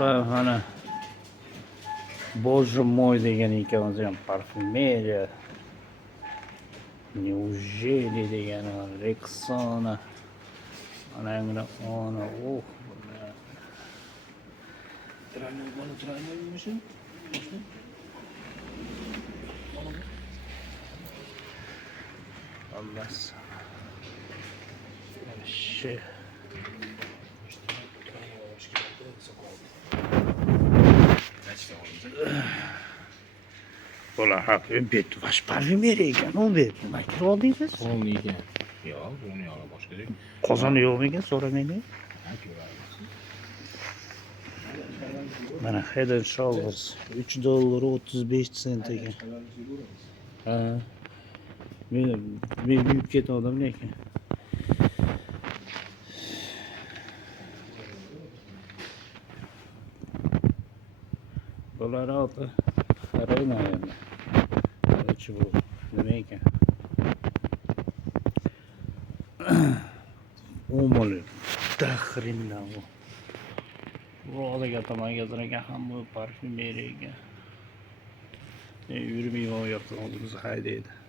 Mana Bоже мой degan ikkovimiz ham parfumeriya. Неужели degan Rexona. Anangni ona Тройной машин. Allas. Şey. Bular haq, bet vash parfümeriya ekan, u bet. Nima kirib oldingiz? Polni ekan. Yo'q, buni yo'q boshqa deb. Qozoni yo'qmi ekan, so'ramaydi. Mana Head and Shoulders $3.35 ekan. Ha. Men yuyib ketdim lekin. Bular olti. Qarayman endi. Qancha bu? Nima ekan? 10 million. Tahrindan bu. Ro'daga tomonga ekan ham bu parfümeriya ekan. Yurmayman u yoqda o'zimiz haydaydi.